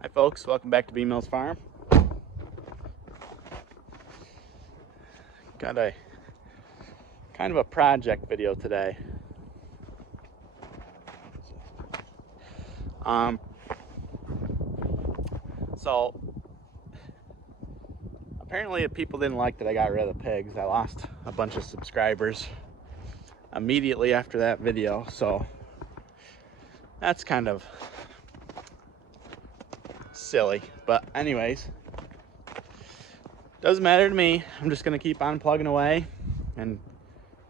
Hi folks, welcome back to B Mills Farm. Got a kind of a project video today. So apparently people didn't like that I got rid of the pigs. I lost a bunch of subscribers immediately after that video, so that's kind of silly. But anyways, doesn't matter to me. I'm just gonna keep on plugging away and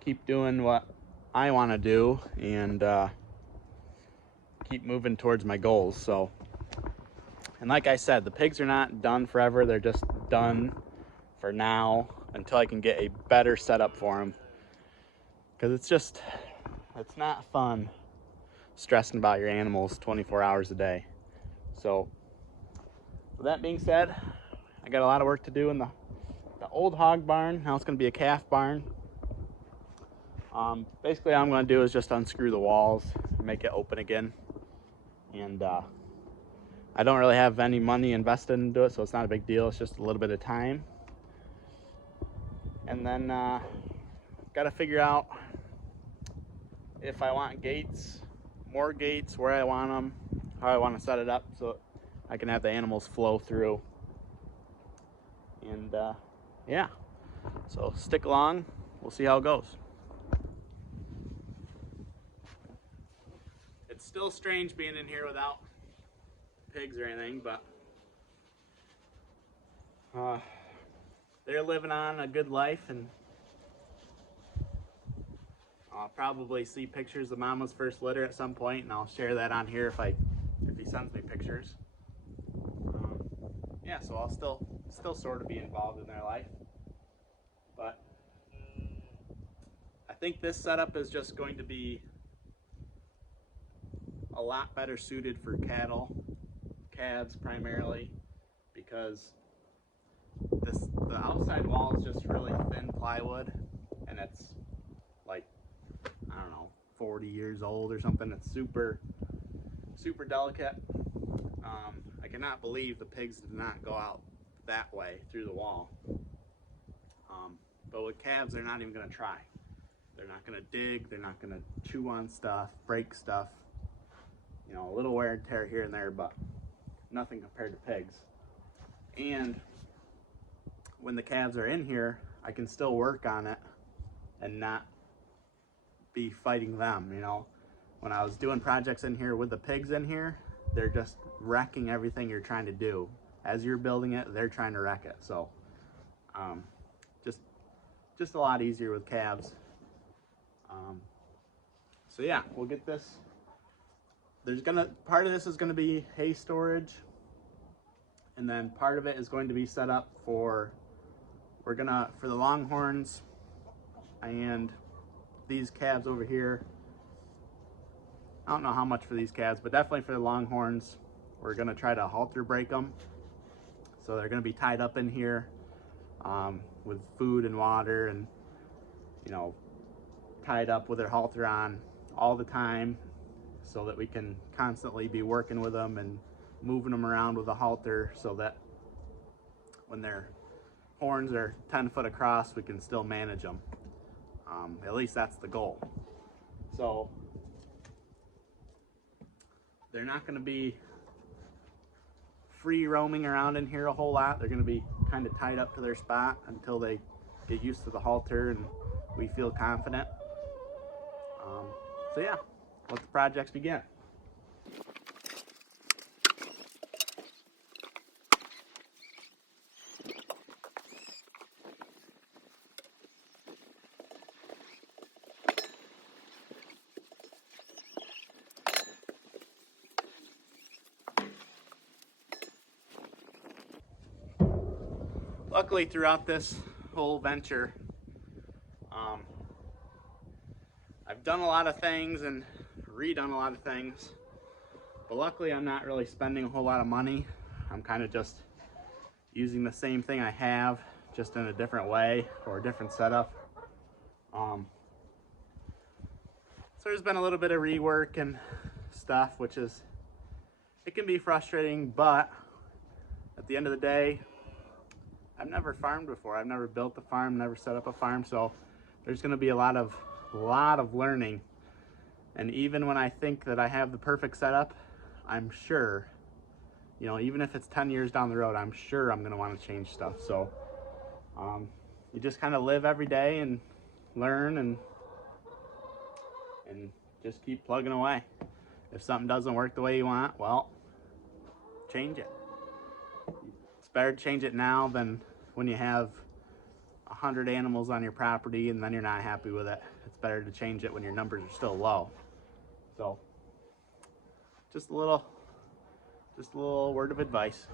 keep doing what I want to do and keep moving towards my goals. So, and like I said, the pigs are not done forever. They're just done for now until I can get a better setup for them, because it's not fun stressing about your animals 24 hours a day. So with that being said, I got a lot of work to do in the old hog barn. Now it's going to be a calf barn. Basically all I'm going to do is just unscrew the walls, make it open again, and I don't really have any money invested into it, so it's not a big deal. It's just a little bit of time. And then got to figure out if I want gates, more gates, where I want them, how I want to set it up so I can have the animals flow through. And yeah, so stick along, we'll see how it goes. It's still strange being in here without pigs or anything, but they're living on a good life, and I'll probably see pictures of Mama's first litter at some point, and I'll share that on here if he sends me pictures. Yeah, so I'll still sort of be involved in their life, but I think this setup is just going to be a lot better suited for calves primarily, because the outside wall is just really thin plywood, and it's like, I don't know, 40 years old or something. It's super delicate. I cannot believe the pigs did not go out that way through the wall. But with calves, they're not even going to try. They're not going to dig. They're not going to chew on stuff, break stuff. You know, a little wear and tear here and there, but nothing compared to pigs. And when the calves are in here, I can still work on it and not be fighting them, you know. When I was doing projects in here with the pigs in here, they're just wrecking everything you're trying to do. As you're building it, they're trying to wreck it. So just a lot easier with calves. So yeah, we'll get this. Part of this is gonna be hay storage, and then part of it is going to be set up for the longhorns and these calves over here. I don't know how much for these calves, but definitely for the longhorns, we're gonna try to halter break them. So they're gonna be tied up in here with food and water, and you know, tied up with their halter on all the time, so that we can constantly be working with them and moving them around with the halter, so that when their horns are 10 foot across, we can still manage them. At least that's the goal. So they're not going to be free roaming around in here a whole lot. They're going to be kind of tied up to their spot until they get used to the halter and we feel confident. So yeah, let the projects begin. Luckily, throughout this whole venture, I've done a lot of things and redone a lot of things, but luckily I'm not really spending a whole lot of money. I'm kind of just using the same thing I have, just in a different way or a different setup. So there's been a little bit of rework and stuff, which is it can be frustrating, but at the end of the day, I've never farmed before. I've never built a farm, never set up a farm, so there's going to be a lot of learning. And even when I think that I have the perfect setup, I'm sure, you know, even if it's 10 years down the road, I'm sure I'm going to want to change stuff. So you just kind of live every day and learn and just keep plugging away. If something doesn't work the way you want, well, change it. It's better to change it now than when you have 100 animals on your property and then you're not happy with it. It's better to change it when your numbers are still low. So just a little word of advice.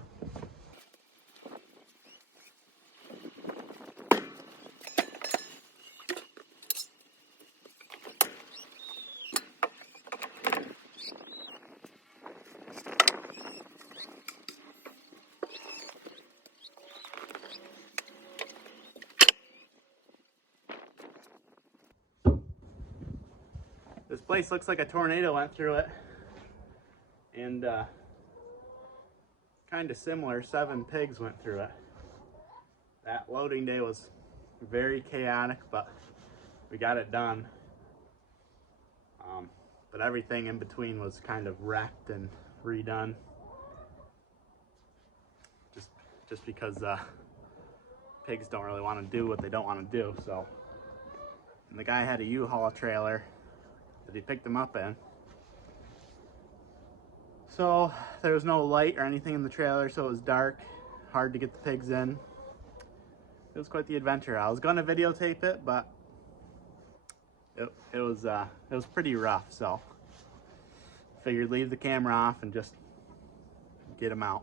This place looks like a tornado went through it, and kind of similar, 7 pigs went through it. That loading day was very chaotic, but we got it done. But everything in between was kind of wrecked and redone, just because pigs don't really want to do what they don't want to do. So, and the guy had a U-Haul trailer that he picked them up in. So there was no light or anything in the trailer, so it was dark, hard to get the pigs in. It was quite the adventure. I was going to videotape it, but it was pretty rough, so figured leave the camera off and just get them out.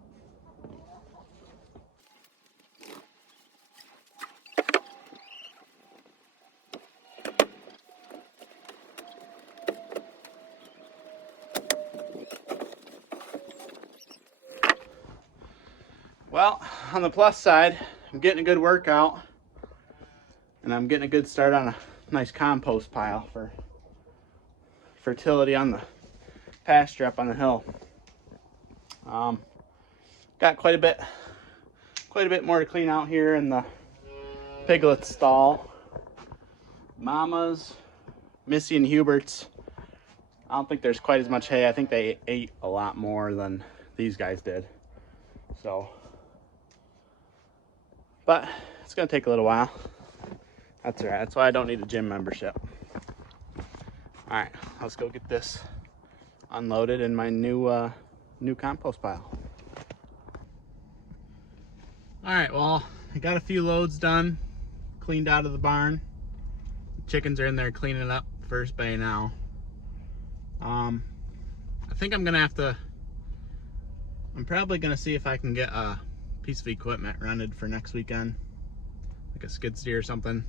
Well, on the plus side, I'm getting a good workout and I'm getting a good start on a nice compost pile for fertility on the pasture up on the hill. Got quite a bit more to clean out here in the piglet stall. Mama's, Missy and Hubert's, I don't think there's quite as much hay. I think they ate a lot more than these guys did. So, but it's gonna take a little while. That's all right. That's why I don't need a gym membership. All right, let's go get this unloaded in my new compost pile. All right, well, I got a few loads done, cleaned out of the barn. The chickens are in there cleaning up first bay now. I think I'm probably gonna see if I can get a piece of equipment rented for next weekend, like a skid steer or something,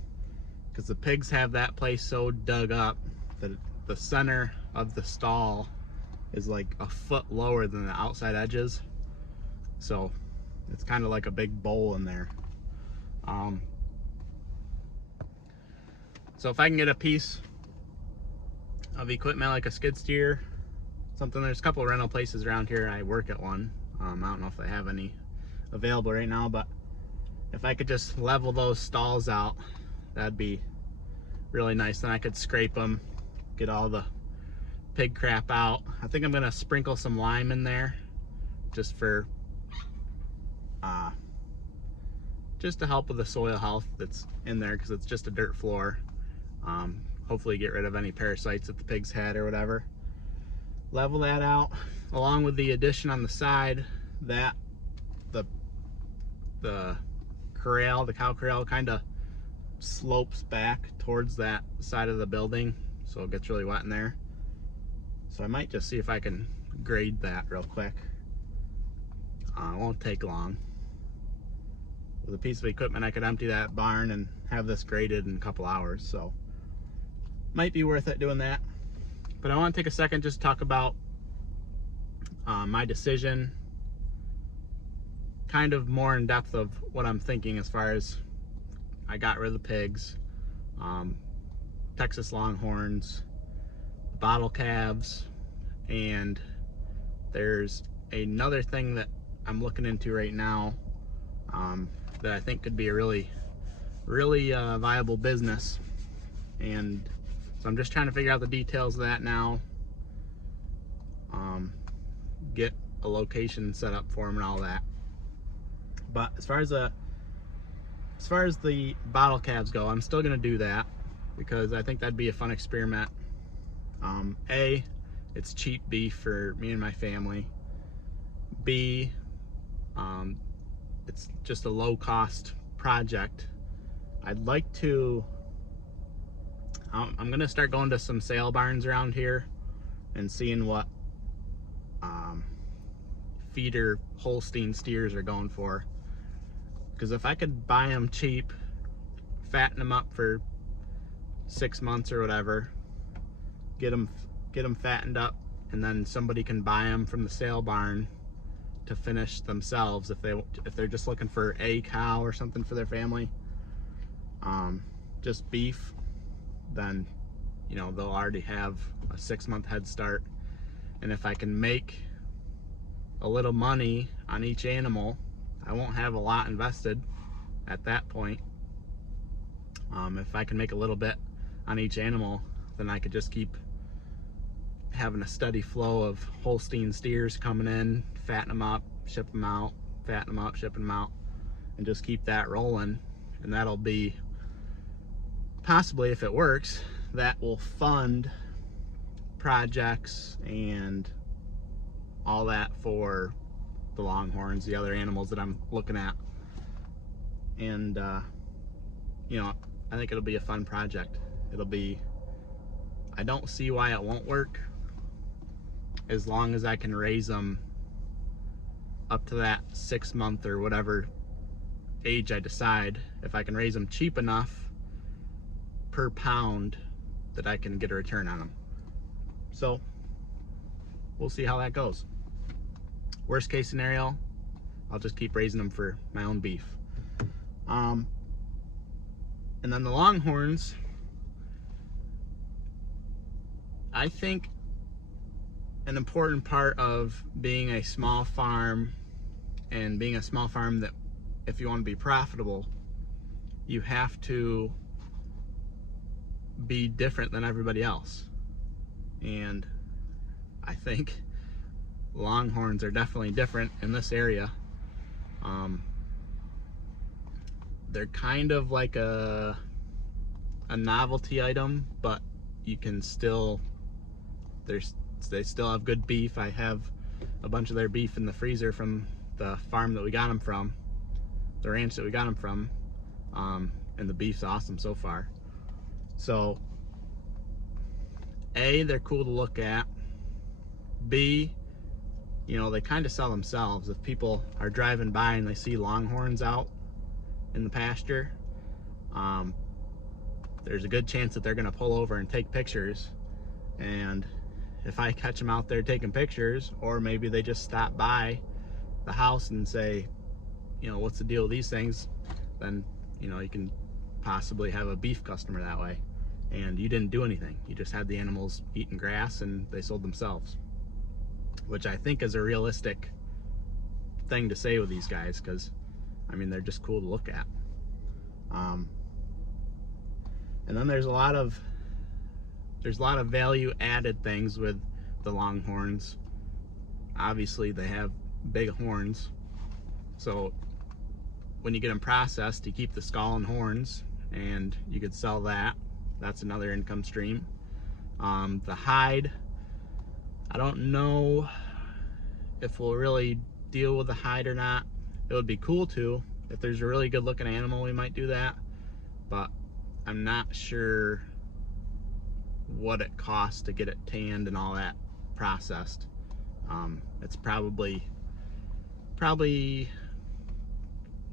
because the pigs have that place so dug up that the center of the stall is like a foot lower than the outside edges, so it's kind of like a big bowl in there. So if I can get a piece of equipment like a skid steer, something, there's a couple of rental places around here. I work at one. I don't know if they have any available right now, but if I could just level those stalls out, that'd be really nice. Then I could scrape them, get all the pig crap out. I think I'm gonna sprinkle some lime in there just for just to help with the soil health that's in there, because it's just a dirt floor. Hopefully get rid of any parasites that the pigs had or whatever. Level that out, along with the addition on the side that the corral, the cow corral, kind of slopes back towards that side of the building, so it gets really wet in there. So I might just see if I can grade that real quick. It won't take long. With a piece of equipment, I could empty that barn and have this graded in a couple hours, so might be worth it doing that. But I want to take a second just to talk about my decision, kind of more in depth of what I'm thinking as far as I got rid of the pigs, Texas Longhorns, bottle calves, and there's another thing that I'm looking into right now, that I think could be a really viable business. And so I'm just trying to figure out the details of that now, get a location set up for them and all that. But as far as the bottle calves go, I'm still gonna do that because I think that'd be a fun experiment. A, it's cheap beef for me and my family. B, it's just a low cost project. I'd like to, I'm gonna start going to some sale barns around here and seeing what feeder Holstein steers are going for. Because if I could buy them cheap, fatten them up for 6 months or whatever, get them fattened up, and then somebody can buy them from the sale barn to finish themselves if they're just looking for a cow or something for their family, just beef, then you know they'll already have a 6-month head start. And if I can make a little money on each animal, I won't have a lot invested at that point. If I can make a little bit on each animal, then I could just keep having a steady flow of Holstein steers coming in, fatten them up, ship them out, fatten them up, shipping them out, and just keep that rolling. And that'll be, possibly if it works, that will fund projects and all that for the longhorns, the other animals that I'm looking at. And you know, I think it'll be a fun project. I don't see why it won't work, as long as I can raise them up to that 6-month or whatever age I decide. If I can raise them cheap enough per pound that I can get a return on them. So we'll see how that goes. Worst case scenario, I'll just keep raising them for my own beef. And then the longhorns, I think an important part of being a small farm, and being a small farm that if you want to be profitable, you have to be different than everybody else. And I think longhorns are definitely different in this area. They're kind of like a novelty item, but you can still, they still have good beef. I have a bunch of their beef in the freezer from the farm that we got them from, the ranch that we got them from, and the beef's awesome so far. So A, they're cool to look at. B, you know, they kind of sell themselves. If people are driving by and they see longhorns out in the pasture, there's a good chance that they're going to pull over and take pictures. And if I catch them out there taking pictures, or maybe they just stop by the house and say, you know, what's the deal with these things, then, you know, you can possibly have a beef customer that way. And you didn't do anything. You just had the animals eating grass and they sold themselves, which I think is a realistic thing to say with these guys, because I mean, they're just cool to look at. And then there's a lot of value added things with the longhorns. Obviously they have big horns, so when you get them processed, you keep the skull and horns, and you could sell that. That's another income stream. The hide, I don't know if we'll really deal with the hide or not. It would be cool to. If there's a really good looking animal, we might do that, but I'm not sure what it costs to get it tanned and all that processed. It's probably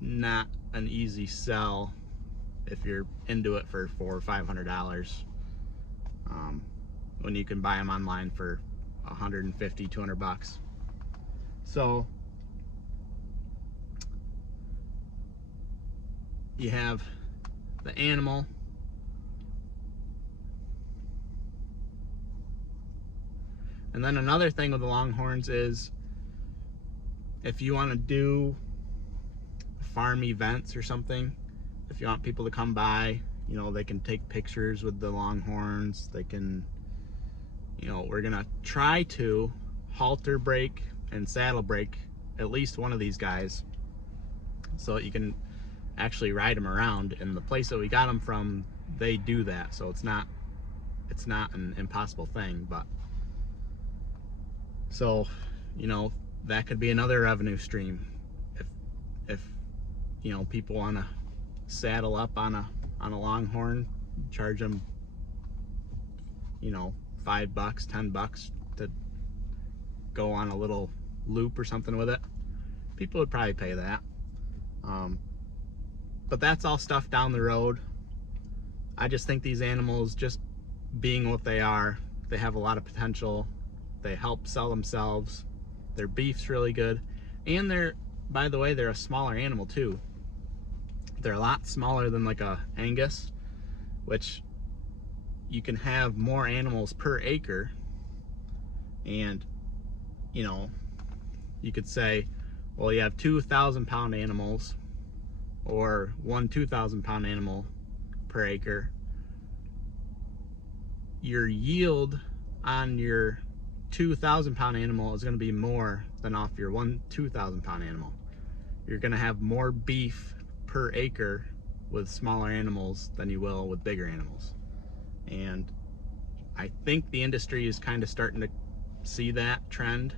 not an easy sell if you're into it for $400 or $500, when you can buy them online for $150, $200. So you have the animal, and then another thing with the longhorns is if you want to do farm events or something, if you want people to come by, you know, they can take pictures with the longhorns. They can, you know, we're gonna try to halter break and saddle break at least one of these guys so that you can actually ride them around. And the place that we got them from, they do that, so it's not an impossible thing. But so, you know, that could be another revenue stream if you know, people want to saddle up on a longhorn, charge them, you know, $5, $10 to go on a little loop or something with it. People would probably pay that. But that's all stuff down the road. I just think these animals, just being what they are, they have a lot of potential. They help sell themselves. Their beef's really good. And they're, by the way, they're a smaller animal too. They're a lot smaller than like a Angus, which you can have more animals per acre. And, you know, you could say, well, you have 2,000-pound animals or one 2,000-pound animal per acre. Your yield on your 2,000-pound animal is going to be more than off your one 2,000-pound animal. You're going to have more beef per acre with smaller animals than you will with bigger animals. And I think the industry is kind of starting to see that trend,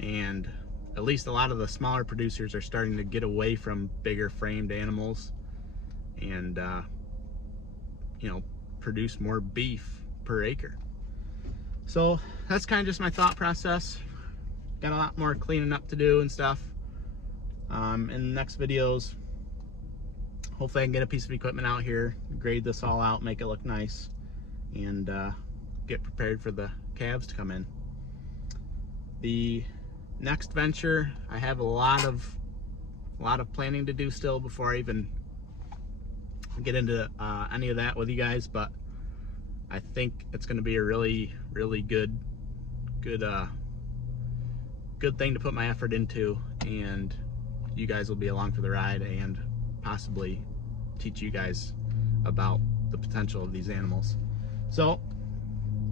and at least a lot of the smaller producers are starting to get away from bigger framed animals and you know, produce more beef per acre. So that's kind of just my thought process. Got a lot more cleaning up to do and stuff. In the next videos, hopefully I can get a piece of equipment out here, grade this all out, make it look nice, and get prepared for the calves to come in. The next venture, I have a lot of planning to do still before I even get into any of that with you guys, but I think it's going to be a really good thing to put my effort into, and you guys will be along for the ride and possibly teach you guys about the potential of these animals. So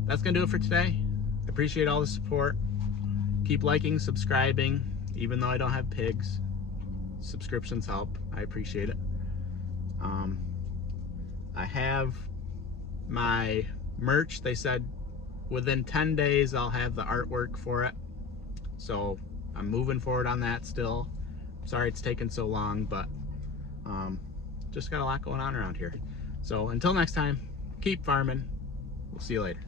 that's gonna do it for today. I appreciate all the support. Keep liking, subscribing, even though I don't have pigs. Subscriptions help. I appreciate it. I have my merch. They said within 10 days I'll have the artwork for it, so I'm moving forward on that still. Sorry it's taken so long, but just got a lot going on around here. So until next time, keep farming. We'll see you later.